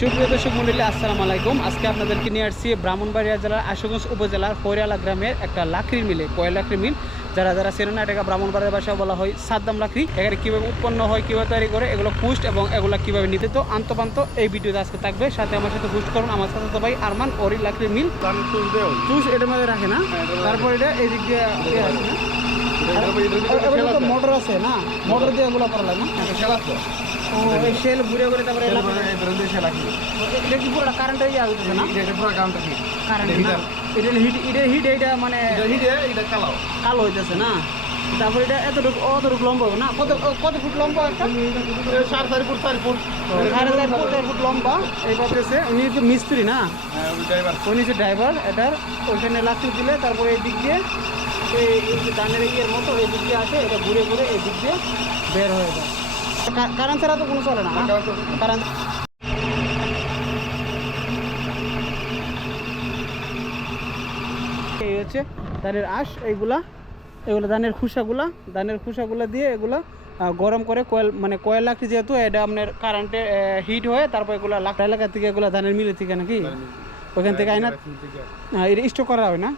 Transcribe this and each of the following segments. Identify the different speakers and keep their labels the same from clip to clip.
Speaker 1: সুপ্রিয় দর্শক মন্ডলী আসসালামু আলাইকুম। আজকে আপনাদেরকে নিয়ে আসছি ব্রাহ্মণবাড়িয়া জেলার আশুগঞ্জ উপজেলার ফৈরালা গ্রামের একটা লাকড়ির মিলে কয়লা লাকড়ির মিল। যারা যারা চেনে না এটাকে ব্রাহ্মণবাড়ির ভাষায় বলা হয় সাদ্দাম লাকড়ি এখানে কীভাবে উৎপন্ন হয় কীভাবে তৈরি করে এগুলো পুষ্ট এবং এগুলো কীভাবে নিতে তো আন্তপান্ত এই ভিডিওতে আজকে থাকবে। সাথে আমার সাথে পুষ্ট করুন আমার সাথে তো ভাই আরমান ওরি লাকড়ির মিল। চুষ এটার মধ্যে রাখে না?
Speaker 2: হ্যাঁ,
Speaker 1: তারপর এটা এই দিক দিয়ে না? তো মোটর আছে না? মোটর দিয়ে এগুলো করা লাগে না?
Speaker 2: এটা আছে।
Speaker 1: ও এই শেল ঘুরে ঘুরে তারপরে
Speaker 2: এর
Speaker 1: লাকড়ি-
Speaker 2: উপরে এই ধরনের দিয়ে খেলা কি?
Speaker 1: এটা কি পুরোটা কারেন্টের ইয়ে হইতেছে না?
Speaker 2: এটা- এটা পুরো কাউন্টার
Speaker 1: কারেন্ট
Speaker 2: এটা
Speaker 1: না?
Speaker 2: heater।
Speaker 1: এটা হিট এটা হিট এটা মানে
Speaker 2: এটা হিটে,
Speaker 1: কালো। হইতেছে না? তারপর এটা এতটুকু অতটুকু লম্বা হবে না? কত কত ফুট লম্বা একটা?
Speaker 2: সাড়ে চারি ফুট, চারি ফুট।
Speaker 1: সাড়ে চার ফুট চার ফুট লম্বা। উনি মিস্ত্রি না?
Speaker 2: হ্যাঁ।
Speaker 1: উনি ড্রাইভার এটার ওইখানে লাঠি দিলে তারপরে এই দিক দিয়ে যে ধানের ইয়ের মতো এই দিক দিয়ে আসে এটা ঘুরে ঘুরে এই দিক দিয়ে বের হয়ে যায়। কারেন্ট ছাড়া তো কোনো চলে না
Speaker 2: কারেন্ট তো-
Speaker 1: কারেন্ট এই হচ্ছে ধানের আঁশ এইগুলা এগুলো ধানের খুসাগুলা ধানের খুসাগুলা দিয়ে এগুলা গরম করে কয়েল মানে কয়েল লাকড়ি যেহেতু এটা আপনার কারেন্টে হিট হয়ে তারপর এগুলো লাকড়া এলাকা থেকে এগুলো ধানের মিলে থেকে নাকি? ওখান থেকে আইনা হ্যাঁ এটা স্টোর করা হয় না?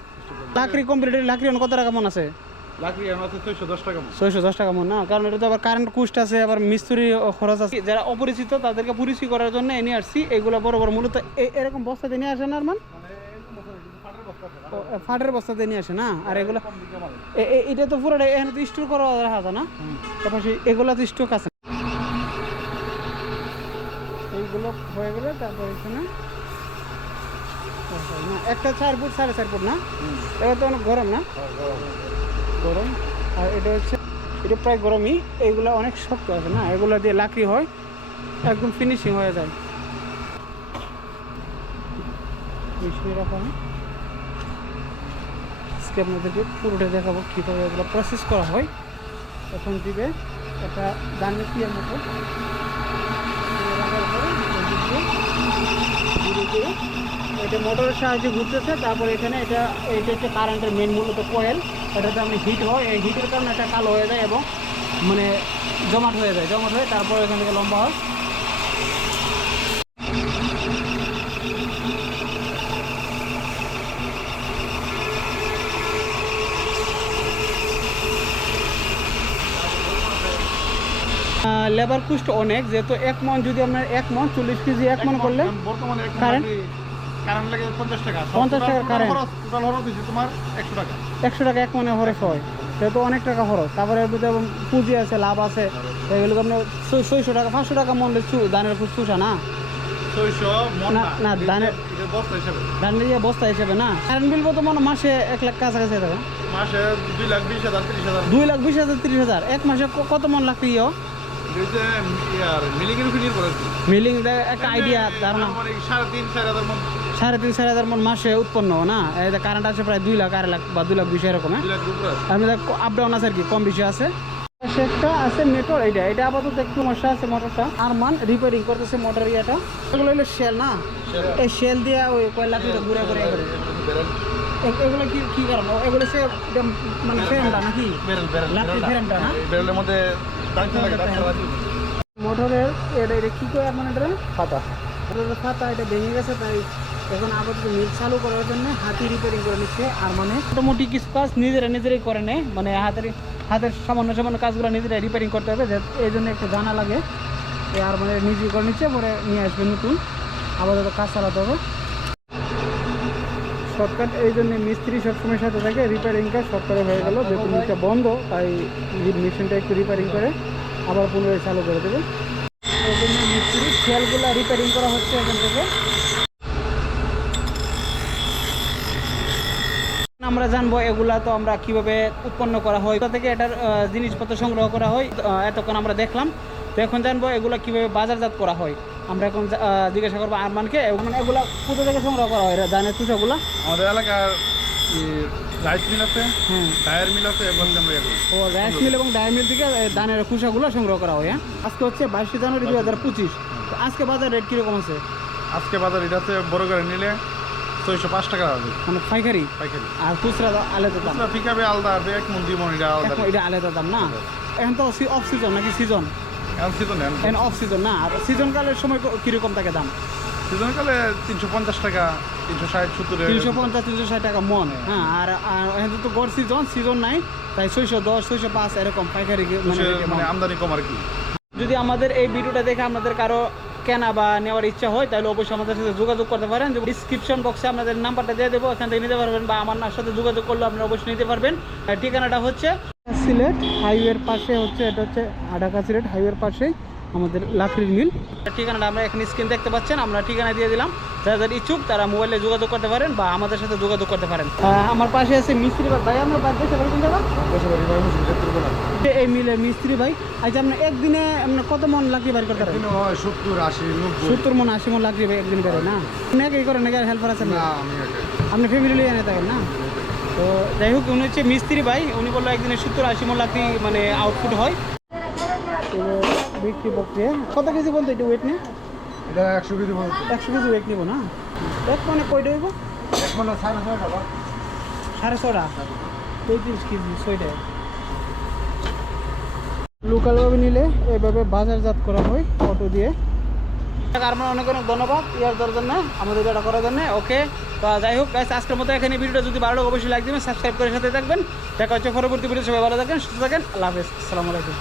Speaker 1: লাকড়ি কমপ্লিট লাকড়ি কত টাকা মন আছে?
Speaker 2: লাকড়ি আমার আছে 610 টাকা।
Speaker 1: ছয়শো দশ টাকা মন না? কারণ এটা তো আবার কারেন্ট কুস্ট আছে আবার মিস্ত্রি খরচ আছে। যারা অপরিচিত তাদেরকে পরিচিত করার জন্য এনে আসছি এগুলো বড় বড় মূলত এরকম বস্তাতে নিয়ে আসে না আর মান ফাটের বস্তাতে নিয়ে আসে না? আর এগুলো এ- এ- এটা তো পুরোটা এখানে তো স্টোর করা রাখা যায় না? তারপর সেই- এগুলো তো স্টক আছে। এইগুলো হয়ে গেলে তারপর এখানে একটা চার ফুট, সাড়ে চার ফুট না? এবার তো অনেক গরম না? গরম। আর এটা হচ্ছে, এটা প্রায় গরমই। এইগুলো অনেক শক্ত আছে না? এগুলো দিয়ে লাকড়ি হয়, একদম ফিনিশিং হয়ে যায়। আজকে আপনাদেরকে পুরোটা দেখাবো কীভাবে এগুলো প্রসেস করা হয়। এখন দিবে একটা দানের পিয়ার মতো দিয়ে রাখার পরে এদিক দিয়ে ধীরে ধীরে এটা মোটরের সাহায্যে ঘুরতেছে তারপর এখানে এটা এটা হচ্ছে কারেন্টের মেন মূলত কয়েল এটাতে আপনি হিট হয় এই হিটের কারণে এটা কালো হয়ে যায় এবং মানে জমাট হয়ে যায় জমাট হয়ে তারপর এখান থেকে লম্বা হয় লেবার কুস্ট অনেক যেহেতু এক মন যদি আপনার এক মন চল্লিশ কেজি এক মন করলে
Speaker 2: বর্তমানে
Speaker 1: কারেন্ট?
Speaker 2: লাকড়ি, কারেন্ট লাগে 50 টাকা।
Speaker 1: 50 টাকার কারেন্ট।
Speaker 2: টোটাল খরচ দিছি তোমার 100 টাকা।
Speaker 1: একশো টাকা এক মনে খরচ হয় সেহেতু অনেক টাকা খরচ তারপরে পুঁজি আছে লাভ আছে এগুলো আপনার ছয়শো টাকা পাঁচশো টাকা মন ধানের চুষা না
Speaker 2: 600
Speaker 1: না,
Speaker 2: না।
Speaker 1: না,
Speaker 2: এটা-
Speaker 1: দানের-
Speaker 2: এটা বস্তা হিসাবে।
Speaker 1: ধানের ইয়ে বস্তা হিসেবে না কারেন্ট বিল কত মনে মাসে এক লাখ কাছাকাছি থাকে
Speaker 2: মাসে 2 লাখ 20 হাজার, 30 হাজার।
Speaker 1: দুই লাখ বিশ হাজার তিরিশ হাজার এক মাসে কত মন লাখ ইয়ে একটা আইডিয়া ধারণা
Speaker 2: সাড়ে তিন, চার হাজার মন,
Speaker 1: মন মাসে উৎপন্ন না? এই কারেন্ট আছে প্রায় দুই লাখ আড়াই লাখ বা দুই লাখ বিশ এরকম হ্যাঁ। আমি আপ ডাউন আছে আর কি কম বেশি আছে। একটা আছে মেটর এইটা এটা আপাতত একটু সমস্যা আছে মোটরটা। আর মান রিপেয়ারিং করতেছে মোটর ইয়েটা। এগুলো হলো শেল না? এই শেল দিয়ে ওই কয়লা ঘুরে ঘুরে করে এগুলো কি কি কারণ? এগুলো সে মানে ফ্রেমটা নাকি?
Speaker 2: বেরেল, বেরেল,
Speaker 1: লাকড়ির না?
Speaker 2: বেরেলের মধ্যে দাঁড়িয়ে থাকে, দাঁড়িয়ে থাকে।
Speaker 1: মোটরের এটা এটা কি করে মানে এটা। মোটরের খাতা এটা ভেঙে গেছে তাই এখন আপাতত মিল চালু করার জন্য হাতি রিপেয়ারিং করে নিচ্ছে আর মানে মোটামুটি কিছু কাজ নিজেরা নিজেরাই করে নেয় মানে হাতের হাতের সামান্য সামান্য কাজগুলো নিজেরাই রিপেয়ারিং করতে হবে এই জন্য একটু জানা লাগে। আর মানে নিজে করে নিচ্ছে পরে নিয়ে আসবে নতুন। আপাতত কাজ চালাতে হবে। শর্টকাট, এই জন্য মিস্ত্রি সবসময় সাথে থাকে রিপেয়ারিং কাজ শর্টকাটে হয়ে গেল যেহেতু বন্ধ, তাই মেশিনটা একটু রিপেয়ারিং করে আবার পুনরায় চালু করে দেবে। মিস্ত্রি খেয়ালগুলো রিপেয়ারিং করা হচ্ছে এখান থেকে। আমরা জানব এগুলা তো আমরা কীভাবে উৎপন্ন করা হয় থেকে এটার জিনিসপত্র সংগ্রহ করা হয় এতক্ষণ আমরা দেখলাম। তো এখন জানব এগুলা কীভাবে বাজারজাত করা হয়। আমরা এখন জিজ্ঞাসা করব আরমানকে মানে এগুলা কোথা থেকে সংগ্রহ করা হয়? ধানের তুষাগুলা
Speaker 2: আমাদের এলাকার রাইস মিল আছে
Speaker 1: হ্যাঁ
Speaker 2: টায়ার মিল আছে এবং।
Speaker 1: ও রাইস মিল এবং ডাই মিল থেকে ধানের সংগ্রহ করা হয় হ্যাঁ? আজকে হচ্ছে বাইশে জানুয়ারি দুই হাজার পঁচিশ। আজকে বাজার রেট কীরকম আছে?
Speaker 2: আজকে বাজার এটা আছে বড় করে নিলে ছয়শো পাঁচ টাকা হবে।
Speaker 1: মানে পাইকারি?
Speaker 2: পাইকারি।
Speaker 1: আর খুচরা আলাদা দাম।
Speaker 2: খুচরা পিকাপে আলাদা এক এটা আলাদা
Speaker 1: দাম না? এখন তো অফ সিজন নাকি সিজন
Speaker 2: এখন
Speaker 1: অফ সিজন না আর সিজন সময় কীরকম থাকে দাম?
Speaker 2: সিজনকালে তিনশো পঞ্চাশ টাকা তিনশো ষাট সত্তর
Speaker 1: তিনশো পঞ্চাশ তিনশো ষাট টাকা মন হ্যাঁ আর এখন তো গড় সিজন সিজন নাই তাই ছয়শো দশ ছয়শো পাঁচ এরকম পাইকারি মানে
Speaker 2: মানে। আমদানি কম আর কি।
Speaker 1: যদি আমাদের এই ভিডিওটা দেখে আমাদের কারও কেনা বা নেওয়ার ইচ্ছা হয়, তাহলে অবশ্যই আমাদের সাথে যোগাযোগ করতে পারেন। ডিসক্রিপশন বক্সে আপনাদের নাম্বারটা দিয়ে দেবো এখান থেকে নিতে পারবেন বা আমার সাথে যোগাযোগ করলে আপনারা অবশ্যই নিতে পারবেন। ঠিকানাটা হচ্ছে সিলেট হাইওয়ের পাশে হচ্ছে, এটা হচ্ছে আডাকা সিলেট হাইওয়ের পাশেই আমাদের লাকড়ির মিল। ঠিকানাটা আমরা এখানে স্ক্রিন দেখতে পাচ্ছেন, আমরা ঠিকানা দিয়ে দিলাম। যারা যারা ইচ্ছুক তারা মোবাইলে যোগাযোগ করতে পারেন বা আমাদের সাথে যোগাযোগ করতে পারেন। আমার পাশে আছে মিস্ত্রি ভাই আমরা বাদ দেশে? এই মিলের মিস্ত্রি ভাই। আচ্ছা আপনি একদিনে আপনার কত মন লাকড়ি বাড়ি করতে? পারেন
Speaker 3: সত্তর আশি
Speaker 1: সত্তর মন আশি মন লাকড়ি ভাই একদিন করে না? আপনি একই করেন নাকি আর হেল্পার আছেন? না। আপনি ফ্যামিলি লিয়ে এনে থাকেন না? তো যাই হোক উনি হচ্ছে মিস্ত্রি ভাই। উনি বলল একদিনে সত্তর আশি মন লাকড়ি মানে আউটপুট হয়। তো বিক্রি প্রক্রিয়া। কত কেজি বলতো এটা ওয়েট নিয়ে?
Speaker 3: এটা একশো কেজি বলতো
Speaker 1: একশো কেজি ওয়েট নিবো না? এক মানে কয়টা হইব?
Speaker 3: এক মানে সাড়ে ছয় টাকা
Speaker 1: সাড়ে ছটা পঁয়ত্রিশ কেজি ছয়টায়। লোকালভাবে নিলে এইভাবে বাজারজাত করা হয় অটো দিয়ে। আমার অনেক অনেক ধন্যবাদ। ইয়ার দেওয়ার জন্য, আমাদের এটা করার জন্য। ওকে, তো যাই হোক গাইস আজকের মতো এখানে ভিডিওটা যদি ভালো লাগে, অবশ্যই লাইক দিবেন সাবস্ক্রাইব করে সাথে থাকবেন। দেখা হচ্ছে পরবর্তী ভিডিও সবাই ভালো থাকেন, সুস্থ থাকেন, আল্লাহ হাফেজ, আসসালামু আলাইকুম।